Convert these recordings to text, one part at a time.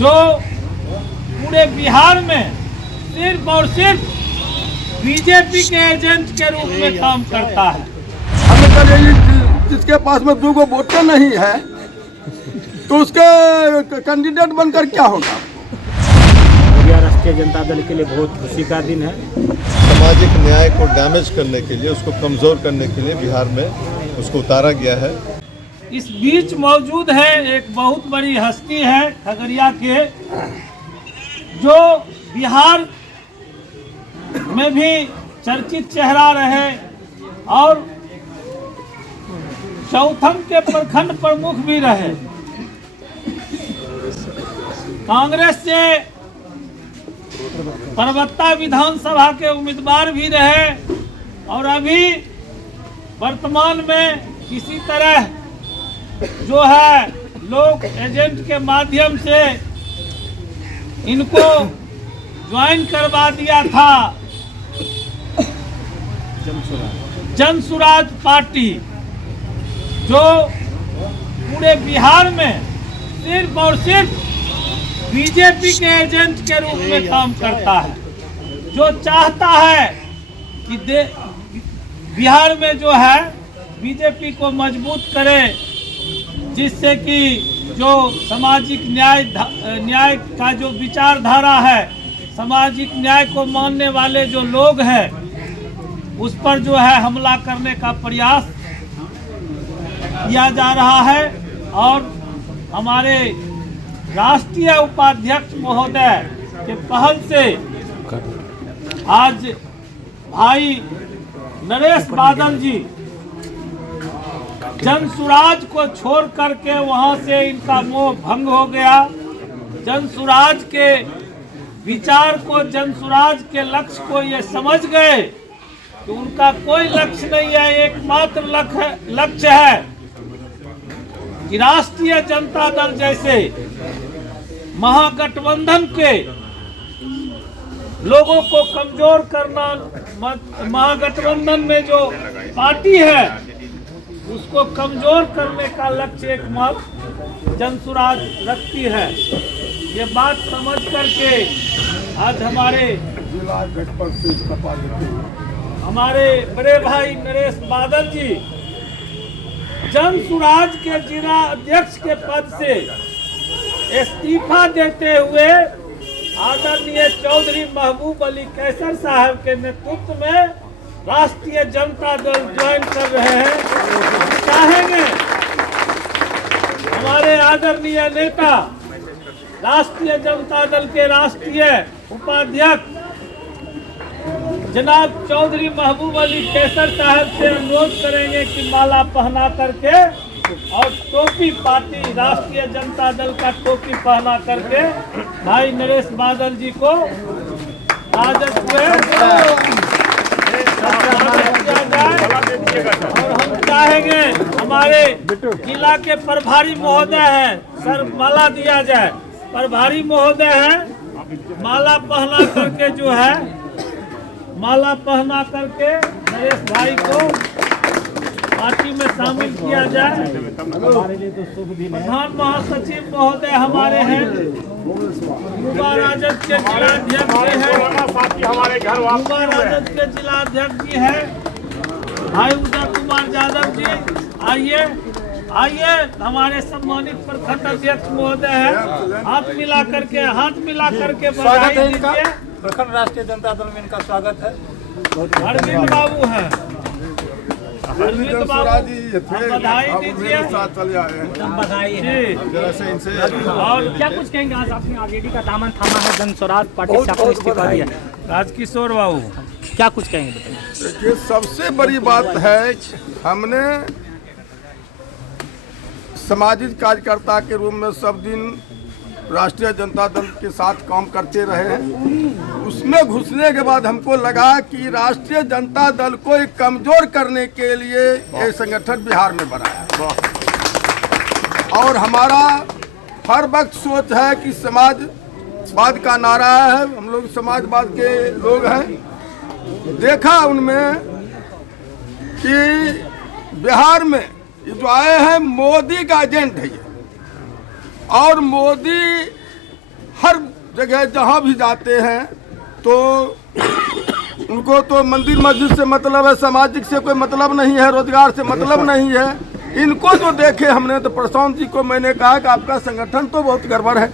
जो पूरे बिहार में सिर्फ और सिर्फ बीजेपी के एजेंट के रूप में काम करता है। हमें करिए जिसके पास में 2 वोटर नहीं है तो उसके कैंडिडेट बनकर क्या होगा। राष्ट्रीय जनता दल के लिए बहुत खुशी का दिन है। सामाजिक न्याय को डैमेज करने के लिए, उसको कमज़ोर करने के लिए बिहार में उसको उतारा गया है। इस बीच मौजूद है एक बहुत बड़ी हस्ती है खगड़िया के, जो बिहार में भी चर्चित चेहरा रहे और चौथम के प्रखंड प्रमुख भी रहे, कांग्रेस से परबत्ता विधानसभा के उम्मीदवार भी रहे और अभी वर्तमान में किसी तरह जो है लोग एजेंट के माध्यम से इनको ज्वाइन करवा दिया था जनसुराज पार्टी, जो पूरे बिहार में सिर्फ और सिर्फ बीजेपी के एजेंट के रूप में काम करता है, जो चाहता है कि बिहार में जो है बीजेपी को मजबूत करे, जिससे कि जो सामाजिक न्याय का जो विचारधारा है, सामाजिक न्याय को मानने वाले जो लोग हैं उस पर जो है हमला करने का प्रयास किया जा रहा है। और हमारे राष्ट्रीय उपाध्यक्ष महोदय के पहल से आज भाई नरेश बादल जी जनसुराज को छोड़ करके वहां से इनका मोह भंग हो गया। जनसुराज के विचार को, जनसुराज के लक्ष्य को ये समझ गए कि उनका कोई लक्ष्य नहीं है, एकमात्र लक्ष्य है कि राष्ट्रीय जनता दल जैसे महागठबंधन के लोगों को कमजोर करना, महागठबंधन में जो पार्टी है उसको कमजोर करने का लक्ष्य एकमात्र जनसुराज रखती है। ये बात समझ करके आज हमारे बड़े भाई नरेश बादल जी जनसुराज के जिला अध्यक्ष के पद से इस्तीफा देते हुए आदरणीय चौधरी महबूब अली कैसर साहब के नेतृत्व में राष्ट्रीय जनता दल ज्वाइन कर रहे हैं। चाहेंगे हमारे आदरणीय नेता राष्ट्रीय जनता दल के राष्ट्रीय उपाध्यक्ष जनाब चौधरी महबूब अली कैसर साहब से अनुरोध करेंगे कि माला पहना करके और टोपी, पार्टी राष्ट्रीय जनता दल का टोपी पहना करके भाई नरेश बादल जी को राजद और हम चाहेंगे हमारे जिला के प्रभारी महोदय हैं सर, माला दिया जाए। प्रभारी महोदय हैं, माला पहना करके जो है माला पहना करके नरेश भाई को पार्टी में शामिल किया जाए। प्रधान महासचिव महोदय हमारे हैं, युवा राजद के जिलाध्यक्ष हैं, युवा राजद के जिलाध्यक्ष जी हैं भाई उदय कुमार यादव जी। आइए हमारे सम्मानित प्रखंड अध्यक्ष महोदय हैं, हाथ मिला करके बधाई दीजिए। प्रखंड राष्ट्रीय जनता दल में इनका स्वागत है। अरविंद बाबू हैं, अरविंद बाबू बधाई दीजिए। बधाई है। और क्या कुछ कहेंगे, आज आपने आरजेडी का दामन थामा है, जनसुराज पार्टी से आपने इस्तीफा दिया। राजकिशोर बाबू क्या कुछ कहेंगे बताइए। देखिए, सबसे बड़ी बात है हमने सामाजिक कार्यकर्ता के रूप में सब दिन राष्ट्रीय जनता दल के साथ काम करते रहे हैं। उसमें घुसने के बाद हमको लगा कि राष्ट्रीय जनता दल को कमजोर करने के लिए ये संगठन बिहार में बनाया और हमारा हर वक्त सोच है कि समाजवाद का नारा है, हम लोग समाजवाद के लोग हैं। देखा उनमें कि बिहार में ये जो आए हैं मोदी का एजेंट है ये, और मोदी जगह जहाँ भी जाते हैं तो उनको तो मंदिर मस्जिद से मतलब है, सामाजिक से कोई मतलब नहीं है, रोजगार से मतलब नहीं है। इनको जो देखे हमने तो प्रशांत जी को मैंने कहा कि आपका संगठन तो बहुत गड़बड़ है,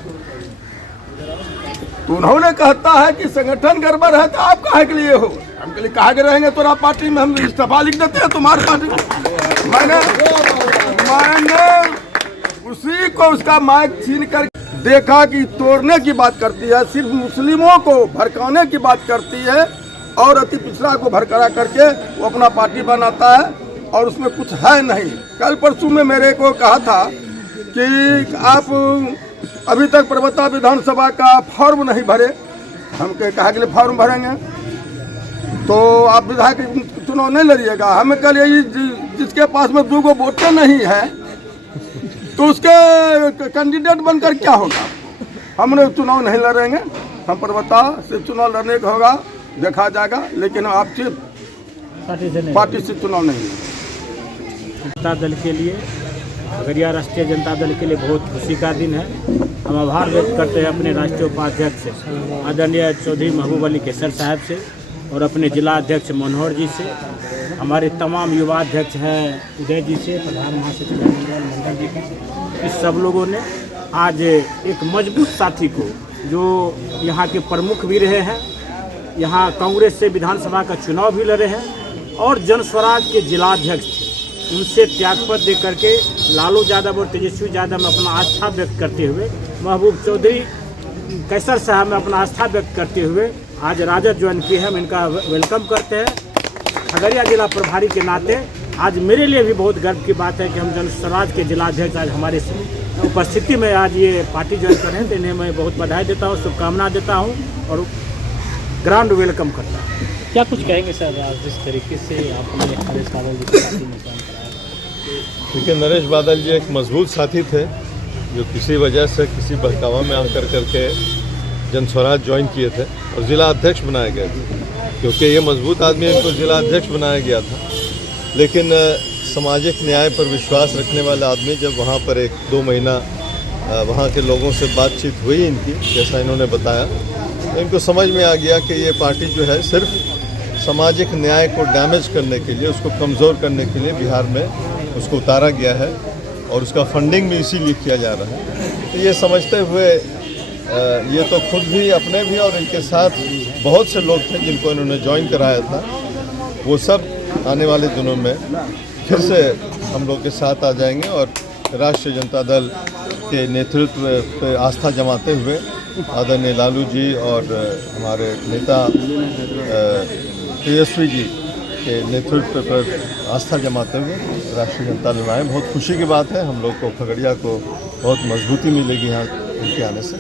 तो उन्होंने कहता है कि संगठन गड़बड़ है तो आप काहे के लिए हो? हम के लिए कहा के रहेंगे तोरा पार्टी में, हम इस्तीफा लिख देते हैं तुम्हारी पार्टी में। मैंने उसी को उसका माइक छीन कर देखा कि तोड़ने की बात करती है, सिर्फ मुस्लिमों को भड़काने की बात करती है और अति पिछड़ा को भड़का करके वो अपना पार्टी बनाता है और उसमें कुछ है नहीं। कल परसों में मेरे को कहा था कि आप अभी तक पर्वता विधानसभा का फॉर्म नहीं भरे। हम कहा के लिए फॉर्म भरेंगे तो आप विधायक चुनाव नहीं लड़िएगा। हमें कल यही जिसके पास में 2 वोटें नहीं है तो उसके कैंडिडेट बनकर क्या होगा? हमने चुनाव नहीं लड़ेंगे, हम पर्वता से चुनाव लड़ने का होगा, देखा जाएगा, लेकिन आपसे पार्टी से चुनाव नहीं। जनता दल के लिए, खगड़िया राष्ट्रीय जनता दल के लिए बहुत खुशी का दिन है। हम आभार व्यक्त करते हैं अपने राष्ट्रीय उपाध्यक्ष आदरणीय चौधरी महबूब अली कैसर साहब से और अपने जिला अध्यक्ष मनोहर जी से, हमारे तमाम युवा अध्यक्ष हैं उदय जी से, प्रधान महासचिव मंडल जी के, इस सब लोगों ने आज एक मजबूत साथी को, जो यहाँ के प्रमुख भी रहे हैं, यहाँ कांग्रेस से विधानसभा का चुनाव भी लड़े हैं और जन स्वराज के जिलाध्यक्ष थे, उनसे त्यागपत्र दे करके लालू यादव और तेजस्वी यादव में अपना आस्था व्यक्त करते हुए, महबूब चौधरी कैसर साहब में अपना आस्था व्यक्त करते हुए आज राजद ज्वाइन किए हैं। हम इनका वेलकम करते हैं। खगड़िया जिला प्रभारी के नाते आज मेरे लिए भी बहुत गर्व की बात है कि हम जन स्वराज के जिलाध्यक्ष आज हमारे उपस्थिति में आज ये पार्टी ज्वाइन कर रहे हैं, तो इन्हें मैं बहुत बधाई देता हूँ, शुभकामना देता हूँ और ग्रांड वेलकम करता हूँ। क्या कुछ कहेंगे सर आज जिस तरीके से आपने नरेश बादल जी की पार्टी में ज्वाइन कराया? देखिए, नरेश बादल जी एक मजबूत साथी थे जो किसी वजह से किसी बहकावा में आकर करके जन स्वराज ज्वाइन किए थे और ज़िला अध्यक्ष बनाए गए थे, क्योंकि ये मजबूत आदमी इनको ज़िला अध्यक्ष बनाया गया था। लेकिन सामाजिक न्याय पर विश्वास रखने वाला आदमी जब वहाँ पर 1-2 महीना वहाँ के लोगों से बातचीत हुई इनकी, जैसा इन्होंने बताया, तो इनको समझ में आ गया कि ये पार्टी जो है सिर्फ सामाजिक न्याय को डैमेज करने के लिए, उसको कमज़ोर करने के लिए बिहार में उसको उतारा गया है और उसका फंडिंग भी इसीलिए किया जा रहा है। तो ये समझते हुए ये तो खुद भी, अपने भी और इनके साथ बहुत से लोग थे जिनको इन्होंने ज्वाइन कराया था, वो सब आने वाले दिनों में फिर से हम लोग के साथ आ जाएंगे और राष्ट्रीय जनता दल के नेतृत्व पर आस्था जमाते हुए आदरणीय लालू जी और हमारे नेता तेजस्वी जी के नेतृत्व पर आस्था जमाते हुए राष्ट्रीय जनता दल आए। बहुत खुशी की बात है, हम लोग को खगड़िया को बहुत मजबूती मिलेगी यहाँ इनके आने से।